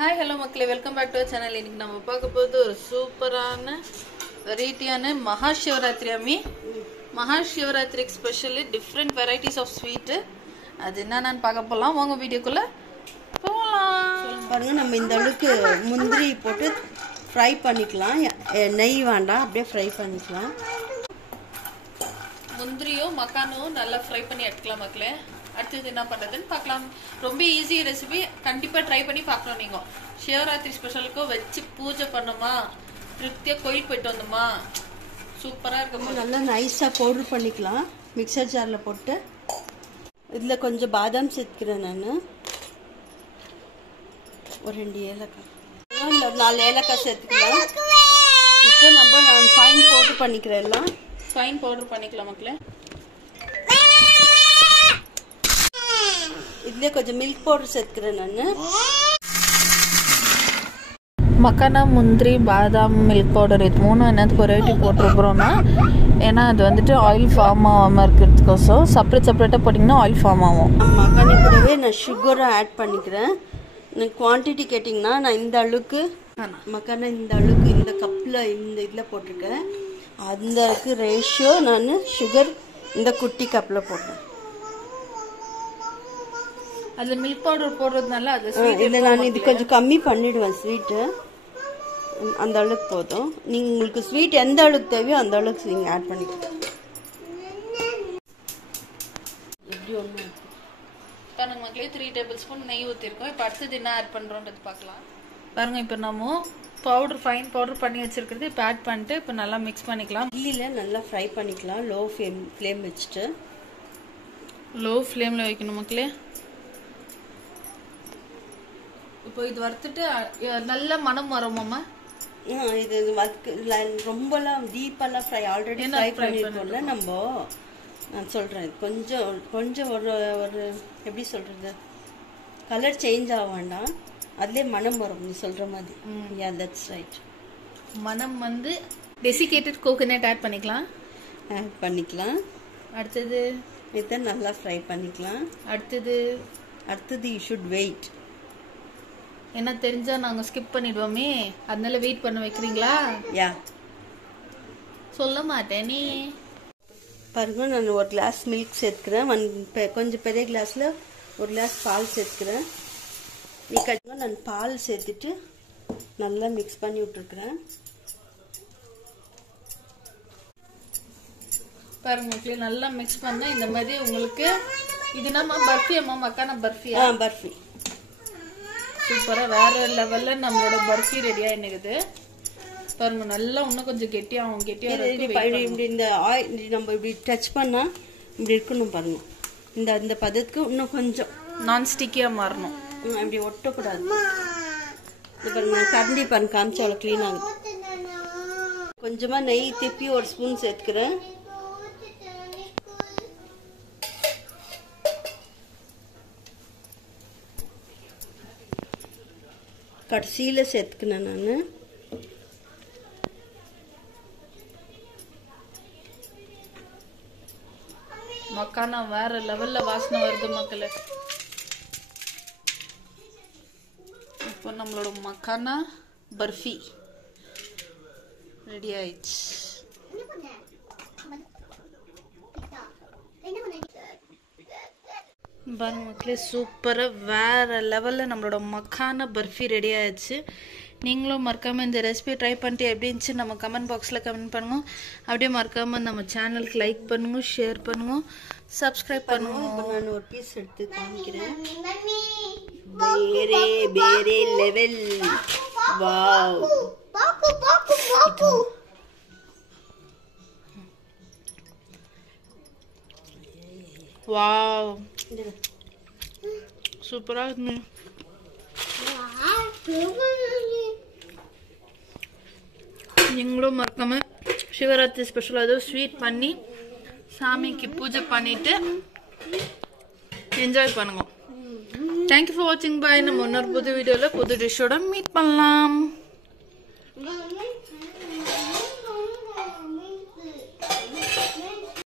Hi, hello மக்களே, welcome back to our channel. இன்னைக்கு நம்ம பார்க்க போகிறது ஒரு சூப்பரான வெரைட்டியான மகாசிவராத்திரி அம்மி. மகாசிவராத்திரிக்கு specially different varieties of sweet. அது என்னென்னு பார்க்க போகலாம். வாங்க வீடியோக்குள்ளே போகலாம். பாருங்க, நம்ம இந்த அளவுக்கு முந்திரி போட்டு ஃப்ரை பண்ணிக்கலாம். நெய் வேண்டாம், அப்படியே ஃப்ரை பண்ணிக்கலாம். முந்திரியும் மக்கானும் நல்லா ஃப்ரை பண்ணி எடுத்துக்கலாம் மக்களே. அடுத்தது என்ன பண்ணுறதுன்னு பார்க்கலாம். ரொம்ப ஈஸி ரெசிபி, கண்டிப்பாக ட்ரை பண்ணி பார்க்கணும். நீங்கள் சிவராத்திரி ஸ்பெஷலுக்கும் வச்சு பூஜை பண்ணோமா, திருப்தியாக கோயிலுக்கு போயிட்டு வந்தோமா, சூப்பராக இருக்கும். நல்லா நைஸாக பவுடர் பண்ணிக்கலாம். மிக்சர் ஜாரில் போட்டு இதில் கொஞ்சம் பாதாம் சேர்த்துக்கிறேன் நான். ஒரு 2 ஏலக்காய், 4 ஏலக்காய் சேர்த்துக்கலாம். இப்போ நான் ஃபைன் பவுடர் பண்ணிக்கிறேன். எல்லாம் ஃபைன் பவுடர் பண்ணிக்கலாம் மக்களே. இதுலேயே கொஞ்சம் மில்க் பவுடர் சேர்த்துக்கிறேன் நான். மக்கானா, முந்திரி, பாதாம், மில்க் பவுடர் இது 3 என்னத்துக்கு ஒரு ரேட்டி போட்டிருக்கிறோன்னா, ஏன்னா அது வந்துட்டு ஆயில் ஃபார்ம் ஆகாமல் இருக்கிறதுக்கோசம். செப்பரேட்டாக போட்டிங்கன்னா ஆயில் ஃபார்ம் ஆகும். மக்கானி கூடவே நான் சுகரும் ஆட் பண்ணிக்கிறேன். நான் குவான்டிட்டி கேட்டிங்கன்னா நான் இந்த அளவுக்கு மக்கானா இந்த அளவுக்கு இந்த கப்பில் இந்த இதில் போட்டிருக்கேன். அந்த அளவுக்கு ரேஷியோ நான் சுகர் இந்த குட்டி கப்பில் போட்டேன். அதில் மில்க் பவுடர் போடுறதுனால அது இல்லை, நான் இது கொஞ்சம் கம்மி பண்ணிவிடுவேன் ஸ்வீட்டு. அந்த அளவுக்கு போதும். நீங்கள் உங்களுக்கு ஸ்வீட் எந்த அளவுக்கு தேவையோ அந்த அளவுக்கு நீங்கள் ஆட் பண்ணிக்கலாம். எப்படி ஒன்று பாருங்க மக்களே, 3 டேபிள் ஸ்பூன் நெய் ஊற்றிருக்கோம். இப்போ அடுத்தது என்ன ஆட் பண்ணுறோன்றது பார்க்கலாம். பாருங்க, இப்போ நம்ம பவுடர் ஃபைன் பவுடர் பண்ணி வச்சிருக்கிறது இப்போ ஆட் பண்ணிட்டு இப்போ நல்லா மிக்ஸ் பண்ணிக்கலாம். இல்லையில் நல்லா ஃப்ரை பண்ணிக்கலாம். லோ ஃப்ளேம் வச்சுட்டு லோ ஃப்ளேமில் வைக்கணும் மக்களே. இப்போ இது வறுத்துட்டு நல்ல மனம் வருமாம்மா. இது ரொம்பலாம் டீப்பெல்லாம் ஃப்ரை ஆல்ரெடி ஃப்ரை பண்ணியிருக்கோம்ல நம்ம. நான் சொல்கிறேன், கொஞ்சம் ஒரு எப்படி சொல்கிறது, கலர் சேஞ்ச் ஆக வேண்டாம், அதுலேயே மனம் வரும் நீ சொல்கிற மாதிரி. யா, தட்ஸ் ரைட். மனம் வந்து டெசிகேட்டட் கோகோனட் ஆட் பண்ணிக்கலாம். அடுத்தது இதை நல்லா ஃப்ரை பண்ணிக்கலாம். அடுத்தது யூ ஷுட் வெயிட். என்ன தெரிஞ்சா நாங்கள் ஸ்கிப் பண்ணிடுவோமே, அதனால வெயிட் பண்ண வைக்கிறீங்களா? யா, சொல்ல மாட்டேன் நீ. பாருங்க, நான் ஒரு கிளாஸ் மில்க் சேர்த்துக்கிறேன். கொஞ்சம் பெரிய கிளாஸில் ஒரு கிளாஸ் பால் சேர்த்துக்கிறேன். நான் பால் சேர்த்துட்டு நல்லா மிக்ஸ் பண்ணி விட்டுருக்குறேன். பாருங்க, நல்லா மிக்ஸ் பண்ண இந்த மாதிரி உங்களுக்கு. இது நம்ம பர்ஃபி அம்மா, மக்கானா பர்ஃபியா? பர்ஃபி. சூப்பரா வேற லெவல்ல நம்மளோட பர்ஃபி ரெடியா இருக்குது. பாருங்க, நல்லா இன்னும் கொஞ்சம் கெட்டியாகும். இப்படி இந்த ஆயில் நம்ம இப்படி டச் பண்ணா இப்படி இருக்கணும். பாருங்க, இந்த பதத்துக்கு இன்னும் கொஞ்சம் நான் ஸ்டிக்கியா மாறணும். இப்படி ஒட்டக்கூடாது. பாருங்க, கரண்டி பாருங்க காமிச்சு அவ்வளோ கிளீன் ஆகுது. கொஞ்சமா நெய் திருப்பி ஒரு ஸ்பூன் சேர்த்துக்கிறேன். கடைசியில் சேர்த்துக்கினேன் நான். மக்கானா வேற லெவல்ல வாசனை வருது மக்களே. இப்போ நம்மளோட மக்கானா பர்ஃபி ரெடி ஆயிடுச்சு. பாருங்க மக்களே, சூப்பராக வேற லெவலில் நம்மளோட மக்கான பர்ஃபி ரெடி ஆயிடுச்சு. நீங்களும் மறக்காமல் இந்த ரெசிபி ட்ரை பண்ணிட்டு எப்படி இருந்துச்சு நம்ம கமெண்ட் பாக்ஸில் கமெண்ட் பண்ணுங்க. அப்படியே மறக்காமல் நம்ம சேனலுக்கு லைக் பண்ணுங்க, ஷேர் பண்ணுங்க, சப்ஸ்கிரைப் பண்ணுங்க. நான் ஒரு பீஸ் எடுத்து காமிக்கிறேன். வேற லெவல். வாவ், வாவ், சூப்பரா இருக்கு. நீங்களும் மறக்காம சிவராத்திரி ஸ்பெஷல் ஏதோ ஸ்வீட் பண்ணி சாமிக்கு பூஜை பண்ணிட்டு என்ஜாய் பண்ணுங்க. தேங்க்யூ ஃபார் வாட்சிங். பாய். நம்ம இன்னொரு புது வீடியோல புது டிஷ்ஷோட மீட் பண்ணலாம்.